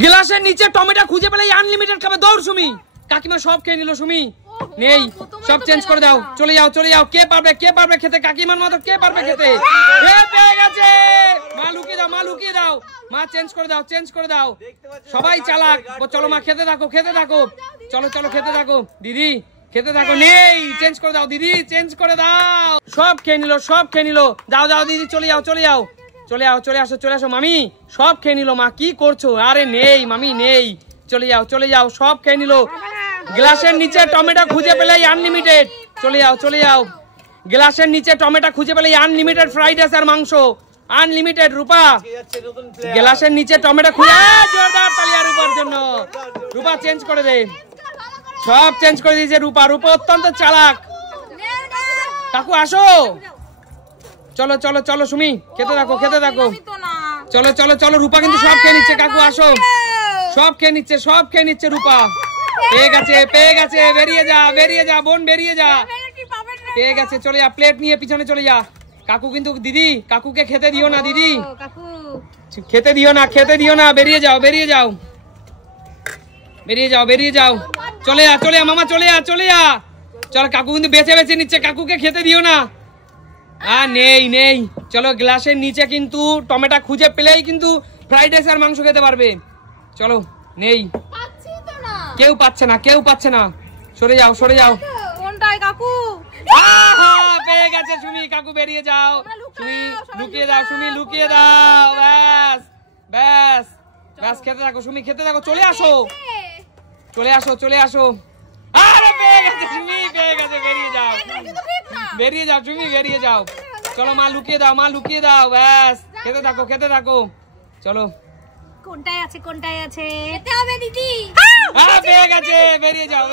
গ্লাসের নিচে টমেটো খুঁজে পেলে আনলিমিটেড খাবে। দৌড় সুমি। কাকিমা সব খেয়ে নিল সুমি। নেই, সব চেঞ্জ করে দাও। চলে যাও চলে যাও। কে পারবে খেতে? কাকিমার মতো কে পারবে খেতে? পেয়ে গেছে। মা লুকিয়ে দাও, মা লুকিয়ে দাও। মা চেঞ্জ করে দাও। সবাই চালাক। চলো মা খেতে থাকো চলো খেতে থাকো। দিদি খেতে থাকো। নেই, চেঞ্জ করে দাও দিদি, চেঞ্জ করে দাও। সব খেয়ে নিল। যাও দিদি, চলে আসো মামি। সব খেয়ে নিল। মা কি করছো? আরে নেই মামি, নেই। চলে যাও। সব খেয়ে নিল। গ্লাসের নিচে টমেটো খুঁজে পেলে আনলিমিটেড। চলে যাও। গ্লাসের নিচে টমেটো খুঁজে পেলে আনলিমিটেড ফ্রাইড রাইস আর মাংস। আনলিমিটেড। রূপা গ্লাসের নিচে টমেটো খুঁজে, জোরদার তালি আর রূপার জন্য। রূপা চেঞ্জ করে দে। সব চেঞ্জ করে দিয়েছে রূপা অত্যন্ত চালাক। কাকু আসো। চলো সুমি, খেতে থাকো। চলো। রূপা কিন্তু সব খেয়ে নিচ্ছে। কাকু আসো। সব খেয়ে নিচ্ছে রূপা। পেয়ে গেছে। বেরিয়ে যা বোন, বেরিয়ে যা। পেয়ে গেছে। চলে যা, প্লেট নিয়ে পিছনে চলে যা। কাকু কিন্তু দিদি, কাকুকে খেতে দিও না দিদি, খেতে দিও না। বেরিয়ে যাও। চলে যা মামা, চলে যা। চল, কাকু কিন্তু বেছে নিচ্ছে। কাকুকে খেতে দিও না। নেই। চলো, গ্লাসের নিচে কিন্তু টমেটো খুঁজে পেলেই কিন্তু ফ্রাইড রাইস আর মাংস খেতে পারবে। চলো, নেই, কেউ পাচ্ছে না। সরে যাও। পেয়ে গেছে সুমি। কাকু বেরিয়ে যাও। সুমি লুকিয়ে দাও। ব্যাস। খেতে থাকো সুমি, খেতে থাকো। চলে আসো। আরে পেয়ে গেছে সুমি, বেরিয়ে যাও সুমি, বেরিয়ে যাও। চলো মা, লুকিয়ে দাও। ব্যাস, খেতে থাকো। চলো, কোনটায় আছে খেতে হবে দিদি। পেয়ে গেছে। বেরিয়ে যাও।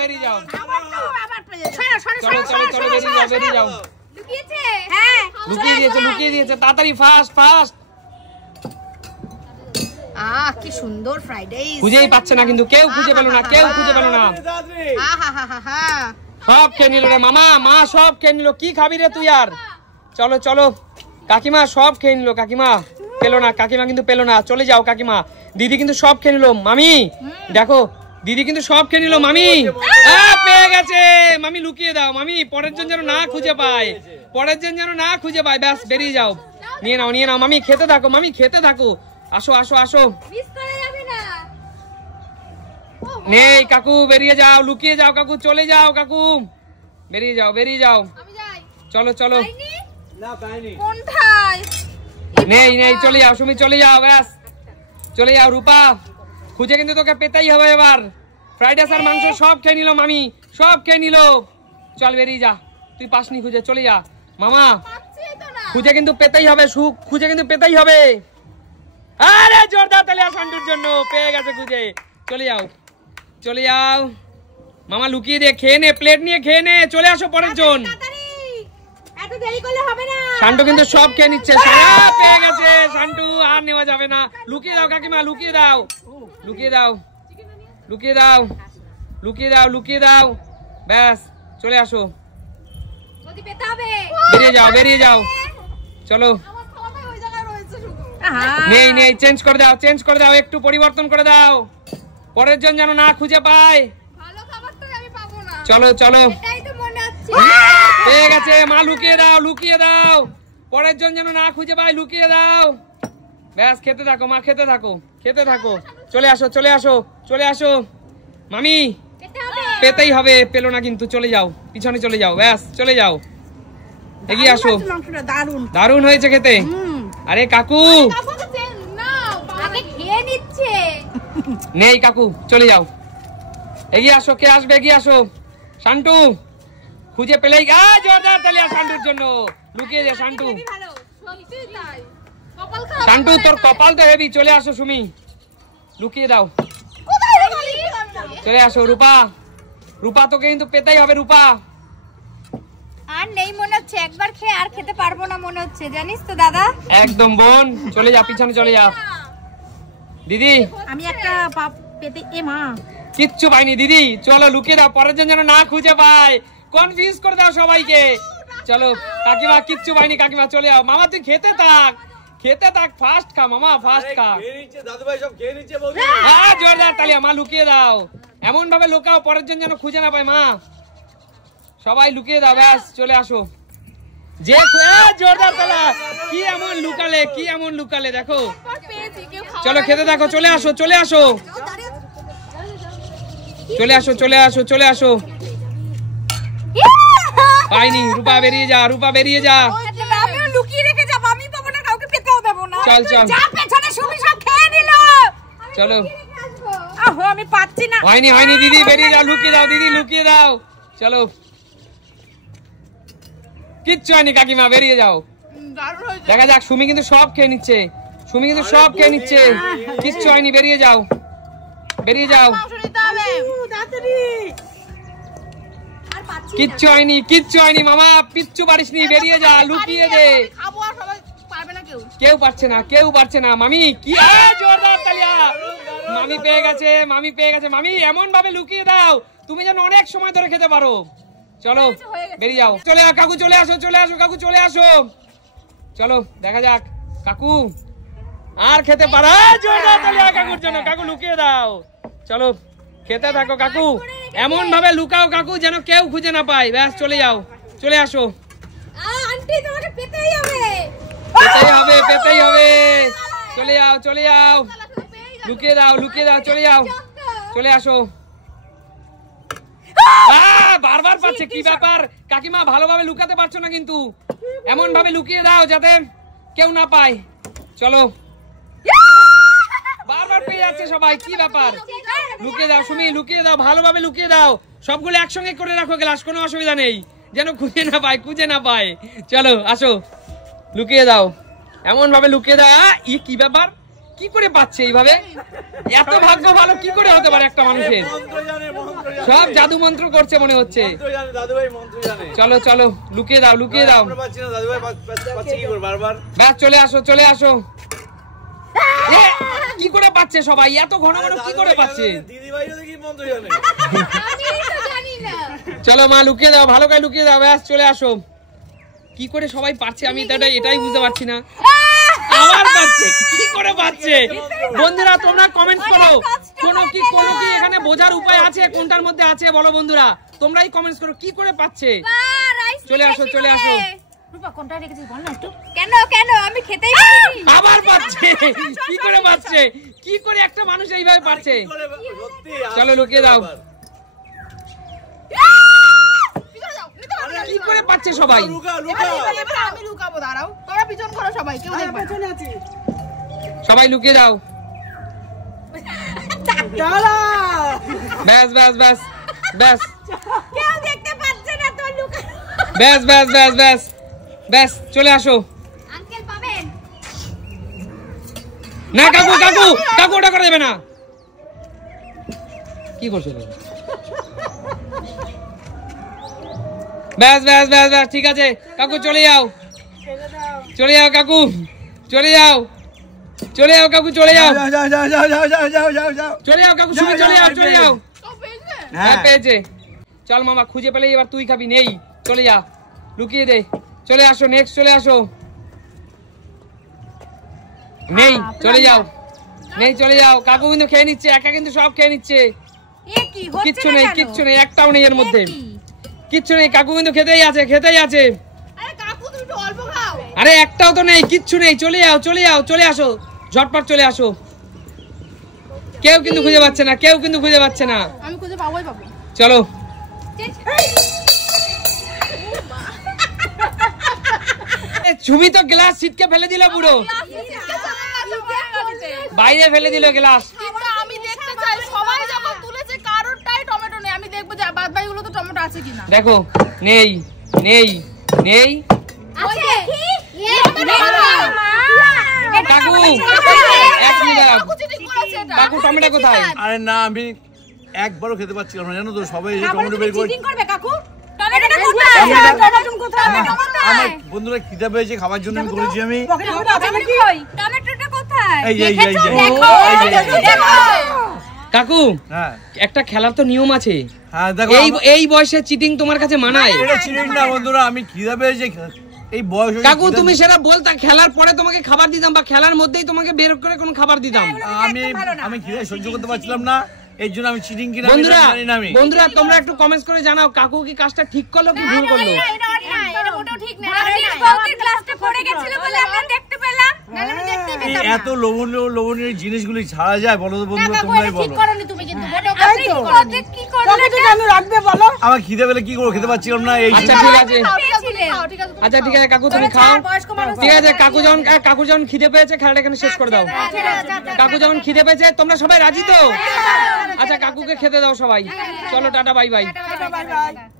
চলো, বেরিয়ে যাও। লুকিয়ে দিয়েছে। তাড়াতাড়ি, ফাস্ট। কি সুন্দর ফ্রাইড রাইস। খুঁজেই পাচ্ছে না কিন্তু, কেউ খুঁজে পেল না। সব খেয়ে নিল রে মামা। মা সব খেয়ে নিল। কি খাবি রে তুই আর? চলো। কাকিমা সব খেয়ে নিল। কাকিমা কিন্তু পেলো না। চলে যাও কাকিমা। দিদি কিন্তু সব খেয়ে নিল। মামি দেখো, দিদি কিন্তু সব খেয়ে নিল। মামি পেয়ে গেছে। মামি লুকিয়ে দাও। মামি পরের জন যেন না খুঁজে পায়। ব্যাস, বেরিয়ে যাও। নিয়ে নাও। মামি খেতে থাকো। আসো। নেই কাকু, বেরিয়ে যাও। লুকিয়ে যাও কাকু। চলে যাও কাকু। বেরিয়ে যাও। চলো। নেই। চলে যাও সুমি, চলে যাও। ব্যাস, চলে যাও। রূপা খুঁজে কিন্তু তোকে পেতেই হবে এবার। ফ্রাইড রাইস আর মাংস সব খেয়ে নিল মামি, সব খেয়ে নিল। চল, বেরিয়ে যা। তুই পাসনি খুঁজে, চলে যা। মামা খুঁজে কিন্তু পেতেই হবে। খুঁজে কিন্তু পেতেই হবে। আরে জোরদার তালি আর শান্টুর জন্য। পেয়ে গেছে খুঁজে। চলে যাও। মামা লুকিয়ে দে। খেয়ে নে, প্লেট নিয়ে খেয়ে নে। চলে আসো পরের জন। শান্টু কিন্তু সব খেয়ে নিচ্ছে। পেয়ে গেছে শান্টু। আর নেওয়া যাবে না। লুকিয়ে দাও কাকিমা, লুকিয়ে দাও। ব্যাস, চলে আসো। বেরিয়ে যাও। চলো। নেই। চেঞ্জ করে দাও। একটু পরিবর্তন করে দাও। পরের জন যেন না খুঁজে পায়। চলো। পেয়ে গেছে। মা লুকিয়ে দাও। পরের জন যেন না খুঁজে পায়। লুকিয়ে দাও। ব্যাস, খেতে থাকো মা, খেতে থাকো। চলে আসো। মামি পেতেই হবে। পেলো না কিন্তু। চলে যাও, পিছনে চলে যাও। ব্যাস, চলে যাও। এগিয়ে আসো। দারুণ হয়েছে খেতে। আরে কাকু নেই। কাকু চলে যাও। এগিয়ে আসো। কে আসবে? এগিয়ে আসো। শান্টু খুঁজে পেলেই জোরদার তালি আর শান্টুর জন্য। লুকিয়ে যা শান্টু। তোর কপাল তো হেভি। চলে আসো সুমি, লুকিয়ে দাও। চলে আসো। রূপা তোকে কিন্তু পেতেই হবে। রূপা আর নেই মনে হচ্ছে। একবার খেয়ে আর খেতে পারবো না মনে হচ্ছে, জানিস তো দাদা। একদম বোন, চলে যা, পিছনে চলে যা। দিদি আমি একটা পেতে কিচ্ছু পাইনি দিদি। চলো, লুকিয়ে দাও। পরের জন যেন না খুঁজে পায়। কনফিউজ করে দাও সবাইকে। চলো কাকিমা, কিচ্ছু পাইনি কাকিমা। চলে যাও। মামা তুই খেতে থাক। খেতে থাক, ফাস্ট খা মামা, ফাস্ট খা। খেয়ে নিচ্ছে দাদু ভাই, সব খেয়ে নিচ্ছে বৌদি। হ্যাঁ জোরদার তালিয়া মা, লুকিয়ে দাও, এমন ভাবে লুকাও পরের জন যেন খুঁজে না পায় মা, সবাই লুকিয়ে দাও, ব্যাস চলে আসো। যে জোরদার তালা, কি এমন লুকালে, কি এমন লুকালে দেখো। চলো খেতে থাকো, চলে আসো, চলে আসো, চলে আসো, চলে আসো, চলে আসো। পাইনি, রূপা বেরিয়ে যা, রূপা বেরিয়ে যা। আমিও লুকিয়ে রেখে যাব, আমি পাবো না, কাউকে পেতেও দেব না। চল চল, যা পেছনে সুমি সব খেয়ে নিল। চলো। আহো আমি পাচ্ছি না। হয়নি হয়নি দিদি, বেরিয়ে যাও, লুকিয়ে দাও দিদি, লুকিয়ে দাও। চলো, কিচ্ছু হয়নি কাকিমা, বেরিয়ে যাও। দেখা যাক, সুমি কিন্তু সব খেয়ে নিচ্ছে, সুমি কিন্তু সব খেয়ে নিচ্ছে, কিচ্ছু হয়নি, বেরিয়ে যাও, বেরিয়ে যাও। কিচ্ছু হয়নি, কিচ্ছু হয়নি মামা, কিচ্ছু পারিসনি, বেরিয়ে যা, লুকিয়ে দে। কেউ পারছে না, কেউ পারছে না। মামি কি জোরদার তালিয়া, মামি পেয়ে গেছে, মামি পেয়ে গেছে। মামি এমন ভাবে লুকিয়ে দাও তুমি যেন অনেক সময় ধরে খেতে পারো। চলো বেরিয়ে যাও, চলে আও কাকু, চলে আসো, চলে আসো কাকু, চলে আসো। চলো দেখা যাক কাকু আর খেতে পারো। জোরদার তালিয়া কাকুর জন্য, কাকু লুকিয়ে দাও। চলো খেতে থাকো কাকু, এমন ভাবে লুকাও কাকু যেন কেউ খুঁজে না পায়। ব্যাস চলে যাও, চলে আসো। আন্টি তোমাকে পেতেই হবে, পেতেই হবে, পেতেই হবে। চলে যাও, চলে যাও, লুকিয়ে দাও, লুকিয়ে দাও, চলে যাও, চলে আসো। বারবার পাচ্ছে, কি ব্যাপার কাকিমা, ভালোভাবে লুকাতে পারছো না কিন্তু, এমন ভাবে লুকিয়ে দাও যাতে কেউ না পায়। চলো, বারবার পেয়ে যাচ্ছে সবাই, কি ব্যাপার, লুকিয়ে দাও সুমি, লুকিয়ে দাও, ভালোভাবে লুকিয়ে দাও, সবগুলো একসঙ্গে করে রাখো গ্লাস, কোনো অসুবিধা নেই, যেন খুঁজে না পায়, খুঁজে না পায়। চলো আসো, লুকিয়ে দাও, এমন ভাবে লুকিয়ে দাও। কি ব্যাপার, কি করে পাচ্ছে এইভাবে, এত ভাগ্য ভালো কি করে হতে পারে একটা মানুষের, সব জাদু মন্ত্র করছে মনে হচ্ছে। চলো চলো, লুকিয়ে দাও, লুকিয়ে দাও, ব্যাস চলে আসো, চলে আসো। কি করে পাচ্ছে সবাই, এত ঘন ঘন কি করে পাচ্ছে। চলো মা লুকিয়ে দাও, ভালো করে লুকিয়ে দাও, ব্যাস চলে আসো। কি করে সবাই পাচ্ছে আমি এটাই বুঝতে পারছি না, আবার পাচ্ছে, কি করে পাচ্ছে। বন্ধুরা তোমরা কমেন্ট করো, কোনো কি এখানে বোঝার উপায় আছে, কোনটার মধ্যে আছে বলো বন্ধুরা, তোমরাই কমেন্টস করো কি করে পাচ্ছে। চলে আসো, চলে আসো। রূপা কোনটা রেখেছিস বল না একটু। কেন কেন আমি খেতেই পারিনি, আবার পাচ্ছে, কি করে পাচ্ছে, কি করে একটা মানুষ এইভাবে পাচ্ছে। চলো লুকিয়ে দাও, কি করে পাচ্ছে সবাই। আমি লুকাবো, দাঁড়াও তোমরা পিছন করো, সবাই কেউ দেখবে না, সবাই লুকিয়ে দাও। ব্যাস ব্যাস ব্যাস ব্যাস, কেউ দেখতে পাচ্ছে না তোর লুকা। ব্যাস ব্যাস ব্যাস ব্যাস ব্যাস চলে আসো। আঙ্কেল পাবেন না কাকু, কাকু কাকু ওটা করে দেবে না, কি করছো তুমি। ব্যাস ব্যাস ব্যাস ব্যাস ঠিক আছে কাকু, চলে যাও, চলে যাও কাকু, চলে যাও, চলে যাও কাকু, চলে যাও, চলে যাও কাকু, সুমি চলে যাও, চলে যাও। হ্যাঁ পেয়েছে, চল মামা, খুঁজে পেলে এবার তুই খাবি, নেই চলে যা, লুকিয়ে দে, চলে আসো, নেক্সট চলে আসো। নেই চলে যাও, নেই চলে যাও, কাকু কিন্তু খেয়ে নিচ্ছে, একা কিন্তু সব খেয়ে নিচ্ছে, এ কি হচ্ছে, কিচ্ছু নেই, কিচ্ছু নেই, একটাও নেই এর মধ্যে, কিচ্ছু নেই, কাকু কিন্তু খেতেই আছে, খেতেই আছে। আরে কাকু তুমি একটু অল্প খাও, আরে একটাও তো নেই, কিচ্ছু নেই, চলে যাও, চলে যাও, চলে আসো, ঝটপট চলে আসো। কেউ কিন্তু খুঁজে পাচ্ছে না, কেউ কিন্তু খুঁজে পাচ্ছে না, আমি খুঁজে পাবোই পাবো। চলো। সুমি তো গ্লাস ছিটকে ফেলে দিল, পুরো বাইরে ফেলে দিল গ্লাস। কিন্তু আমি দেখতে চাই সবাই যখন তুলেছে কারোরটাই টমেটো নেই, আমি দেখবো যে বাদ বাকিগুলো তো টমেটো আছে কিনা। দেখো নেই নেই নেই, আছে কি কাকু এক মিনিট, কাকু চিটিং করেছে এটা। কাকু টমেটো কোথায়। আরে না, আমি একবারও খেতে পাচ্ছিলাম না, জানো তো, সবাই এসে টমেটো বের করে। চিটিং করবে কাকু, টমেটোটা কোথায়, টমেটো কোথায়, আমার বন্ধুরা খিদে পেয়েছে, খাবার জন্য আমি করেছি আমি। টমেটোটা কোথায়, এই এই এই দেখো দেখো। কাকু হ্যাঁ একটা খেলার তো নিয়ম আছে, হ্যাঁ দেখো, এই বয়সে চিটিং তোমার কাছে মানায়। এটা চিটিং না বন্ধুরা, আমি খিদে পেয়েছে, এই বয়স হয়েছে কাকু খিদে- তুমি সেটা বলতা, খেলার পরে তোমাকে খাবার দিতাম বা খেলার মধ্যেই তোমাকে বের করে কোন খাবার দিতাম। আমি খিদে সহ্য করতে পারছিলাম না, এই জন্য আমি চিটিং কিনা বন্ধুরা জানি না আমি। বন্ধুরা তোমরা একটু কমেন্টস করে জানাও কাকু কি কাজটা ঠিক করলো কি ভুল করলো। এটা অন্যায়, এটা মোটেও ঠিক না। আনিস বৌদির গ্লাসটা পড়ে গেছিল বলে আমরা দেখতে পেলাম, নাহলে আমি দেখতেই এই পেতাম না। এত লোভনীয় জিনিসগুলি ছাড়া যায় বলো তো বন্ধুরা, তোমরাই বলো। করনি তুমি কিন্তু মোটেও আপনি পকেট কি করলেন? আমার খিদে পেলে কি করবো, খেতে পারছিলাম না এই আচ্ছা ঠিক আছে, পেয়েছিলেন। আচ্ছা ঠিক আছে কাকু তুমি খাও। বয়স্ক মানুষ। ঠিক আছে কাকু যখন খিদে পেয়েছে খেলাটা এখানে শেষ করে দাও। কাকু যখন খিদে পেয়েছে তোমরা সবাই রাজি তো? আচ্ছা কাকুকে খেতে দাও সবাই, চলো tata bye bye. Bye bye.